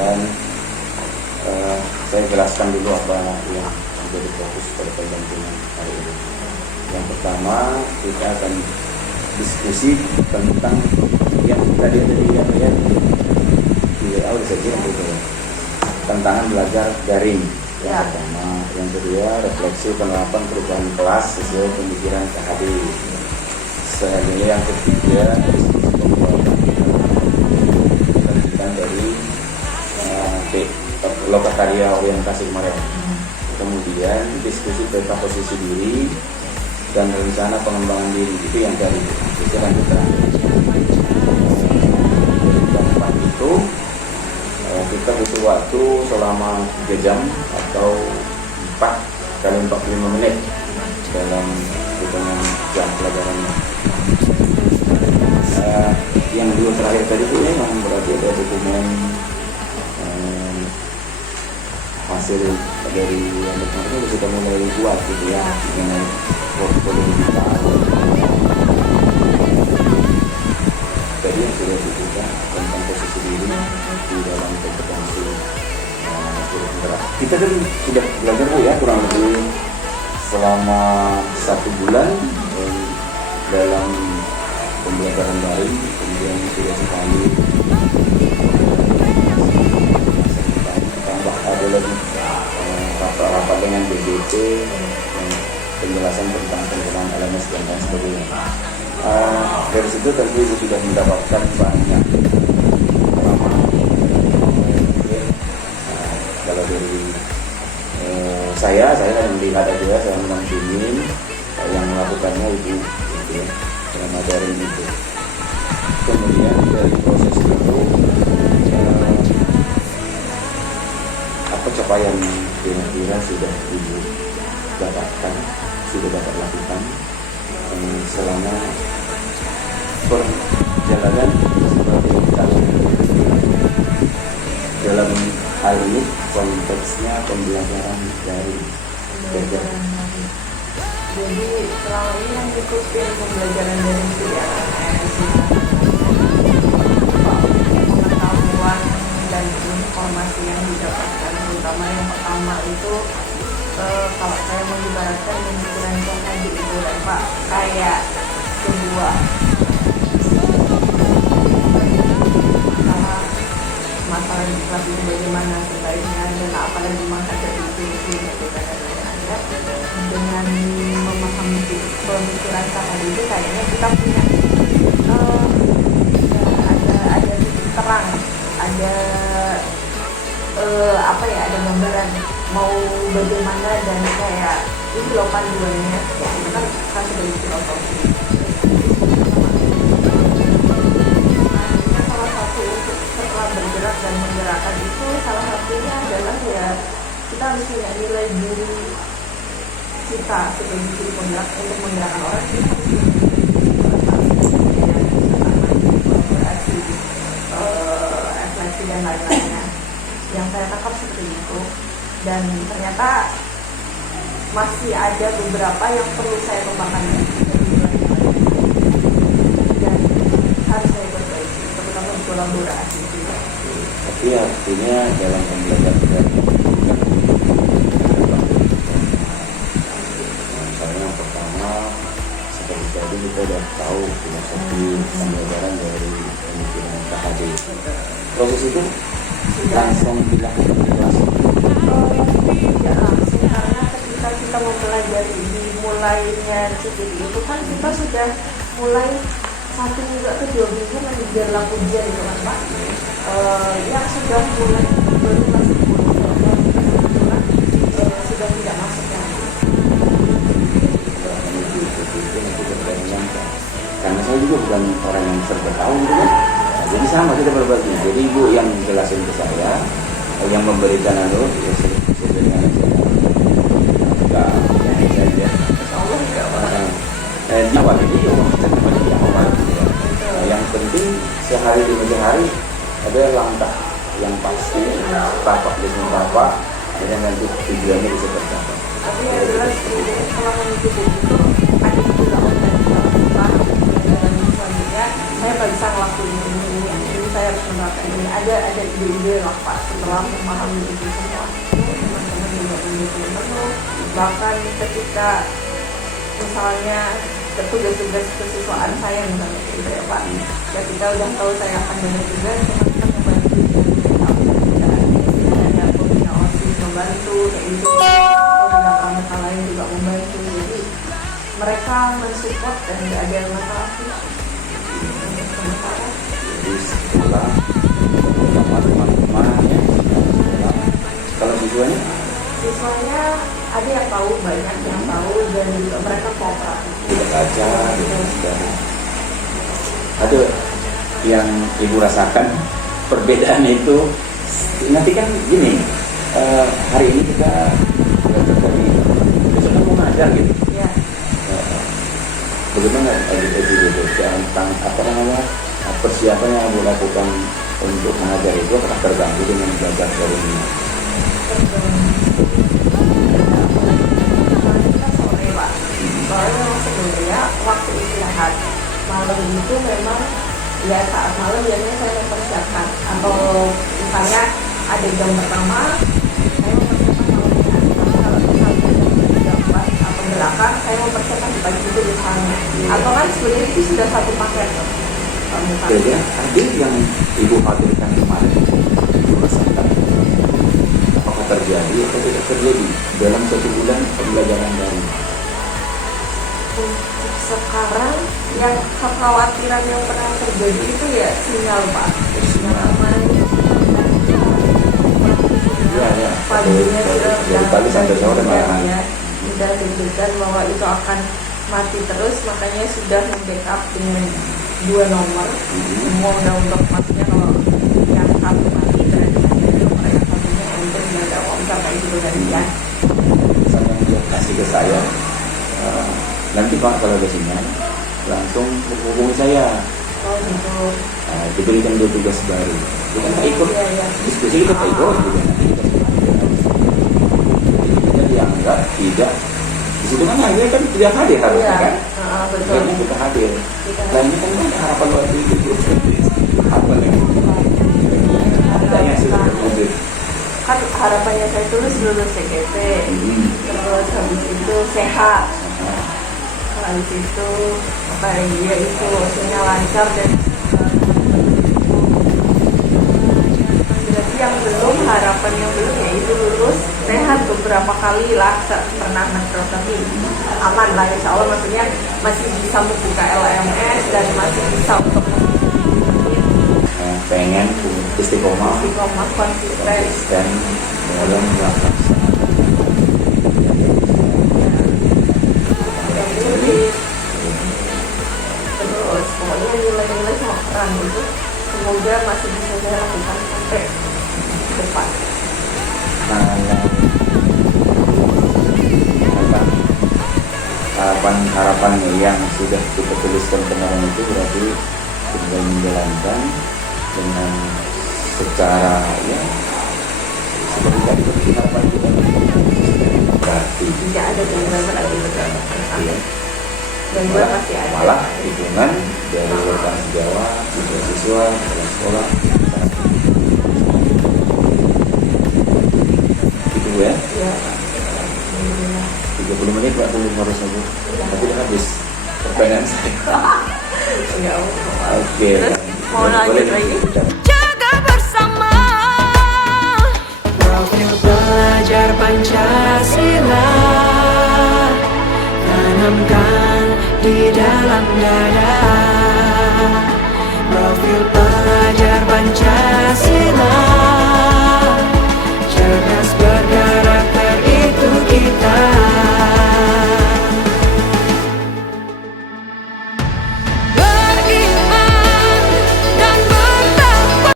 kemudian saya jelaskan dulu apa yang menjadi fokus pada pendampingan hari ini. Yang pertama, kita akan diskusi tentang yang tadi ya, di awal saja tantangan belajar daring. Yang pertama, yang kedua, refleksi penerapan perubahan kelas sesuai pemikiran KHD. Selanjutnya yang ketiga, lanjutan dari lokakarya orientasi kemarin. Kemudian diskusi tentang posisi diri dan rencana pengembangan diri, itu yang dari itu lanjutan. Keempat itu kita butuh waktu selama 3 jam atau 4 kali 45 menit dalam hitungan jam pelajarannya. Yang dua terakhir tadi itu yang berarti ada dokumen hasil dari yang kemarin sudah mulai buat gitu ya, mengenai portfolio digital. Tadi yang sudah dibuka tentang posisi diri di dalam kompetensi gerak. Kita kan sudah belajar ya kurang lebih selama 1 bulan dalam pembelajaran daring, kemudian sudah sekali tambah ada lagi rapat-rapat dengan BBT, penjelasan tentang penggunaan LMS dan lain sebagainya. Dari situ tentu ibu sudah mendapatkan banyak pengalaman. Kalau dari saya melihat aja, saya mendampingin yang melakukannya ibu gitu ya, dalam ajaran itu. Kemudian dari proses itu apa capaian kira-kira sudah ibu dapatkan, sudah dapat lakukan selama perjalanan seperti kalian dalam hal ini konteksnya pembelajaran dari belajar. Jadi selama ini yang ikutin pembelajaran dari pengetahuan dan informasi yang didapatkan, terutama yang pertama itu kalau saya mengibaratkan pemikiran tadi itu dan Pak kayak sebuah masalah di kelas itu bagaimana sebaiknya dan apalagi masa dari itu dengan memahami pemikiran tadi itu kayaknya kita punya ada titik terang, ada ada gambaran mau bagaimana dan kayak ini loh panduannya ya, itu kan sebagai filosofi. Salah satu untuk setelah bergerak dan menggerakkan itu salah satunya adalah ya kita harus punya nilai diri kita sebagai diri penggerak untuk menggerakkan orang. Kita harus refleksi dan lain-lainnya. Yang saya tangkap seperti itu, dan ternyata masih ada beberapa yang perlu saya kembangkan dan harus saya perbaiki, terutama di kolaborasi juga. Tapi artinya dalam pembelajaran misalnya yang pertama seperti tadi kita sudah tahu filosofi pembelajaran dari pemikiran KHD. Proses itu langsung dilakukan di kelas? Tidak langsung, karena ketika kita mempelajari dimulainya CPD itu kan kita sudah mulai 1 minggu atau 2 minggu menjelang ujian itu kan Pak, yang sudah mulai baru masuk sudah tidak masuk lagi. Karena saya juga bukan orang yang serba tahu gitu kan. Jadi sama kita berbagi. Jadi ibu yang jelasin ke saya, yang memberikan ya sebenarnya enggak saja. Di awal ini kita kembali di awal. Yang penting sehari demi hari ada langkah yang pasti, tapak demi tapak, dan nanti tujuannya bisa tercapai. Tapi yang jelas kalau mengikuti itu ada juga selanjutnya saya nggak bisa ngelakuin ini saya harus menerapkan ini, ada ide-ide lah Pak. Setelah memahami itu semua, teman-teman juga mendukung penuh. Bahkan ketika misalnya tugas-tugas kesiswaan saya misalnya gitu ya Pak, ketika udah tahu saya akan banyak tugas, teman-teman membantu ada pembina OSIS membantu kayak gitu, pembina pramuka lain juga membantu, jadi mereka mensupport dan nggak ada masalah sih. Jadi sekolah bersama teman-teman ya, sekolah. Kalau Siswanya ada yang tahu, banyak yang tahu, dan juga mereka kooperatif. tidak baca gitu dan ada yang ibu rasakan perbedaan itu nanti kan gini, hari ini kita belajar dari besok kan mau ngajar gitu. Ya, Bagaimana edukasi itu tentang apa namanya persiapan yang ibu lakukan untuk mengajar itu apakah terganggu dengan belajar dari ini? kita sore Pak, soalnya memang sebenarnya waktu istirahat malam itu memang ya saat malam biasanya saya mempersiapkan, atau misalnya ada jam pertama saya mempersiapkan malamnya, kalau misalnya jam 4 atau belakang saya mempersiapkan di pagi itu misalnya, atau kan sebenarnya itu sudah satu paket Jadi ada yang ibu khawatirkan kemarin ibu rasakan apakah terjadi atau tidak terjadi dalam 1 bulan pembelajaran dari Untuk sekarang yang kekhawatiran yang pernah terjadi itu ya sinyal Pak, sinyal aman. ya Paginya sudah dari pagi sampai sore malah ya, sudah deg-degan bahwa itu akan mati terus, makanya sudah membackup dengan 2 nomor. Semua udah untuk maksudnya kalau yang satu mati berarti ada nomor yang satunya untuk jaga omset kayak gitu dan ya. pesan yang dia kasih ke saya, nanti Pak kalau ada sinyal langsung hubungi saya. Oh gitu. Diberikan 2 tugas baru. Kita nggak ikut Iya. diskusi, kita nggak ikut gitu. Nanti kita jadi kita dianggap tidak di situ kan akhirnya kan tidak hadir harusnya kan. Betul. Akhirnya kita hadir. Kita- Nah ini kan banyak harapan waktu itu. Apa lagi? Ada yang sudah terwujud. Kan harapannya saya tulis lulus CGT, terus habis itu sehat, habis itu apa ya itu maksudnya lancar dan berarti yang belum, harapan yang belum yaitu lulus sehat beberapa kali lah pernah nakros, tapi aman lah insya Allah, maksudnya masih bisa membuka LMS dan masih bisa untuk Pengen istiqomah konsisten. dalam melaksanakan. Terus pokoknya nilai-nilai sama peran itu semoga masih bisa saya lakukan sampai depan. Harapan-harapannya yang sudah kita tuliskan kemarin itu berarti tinggal menjalankan dengan secara ya seperti tadi seperti harapan kita berarti Tidak ada gangguan berarti iya. gangguan pasti ada. Malah dukungan dari rekan sejawat, siswa-siswa dalam sekolah gitu ya. Ya, 30 menit Pak belum harus aku tapi udah habis pertanyaan saya. ya. Oke. Terus mau lanjut lagi? Jaga bersama Profil Pelajar Pancasila, tanamkan di dalam dada.